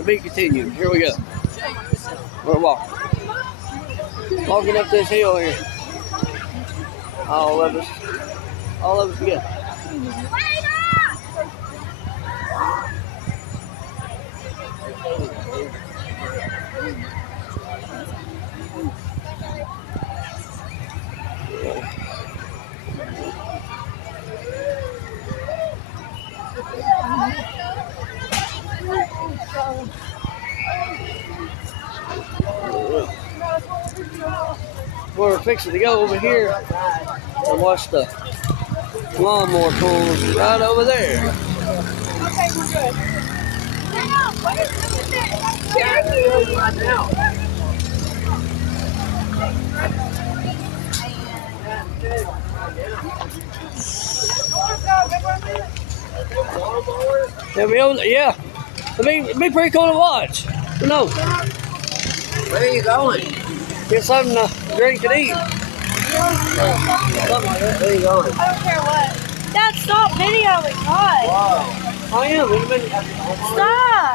To be continued. Here we go. We're walking. Walking up this hill here. All of us together. We're fixing to go over here and watch the lawnmower pulls right over there. Okay, we're good. Right now. Yeah. It'd be pretty cool to watch. No. Where are you going? Get something to drink and eat. Something like that. Where are you going? I don't care what. Dad, stop videoing. God. Wow. I am. Stop.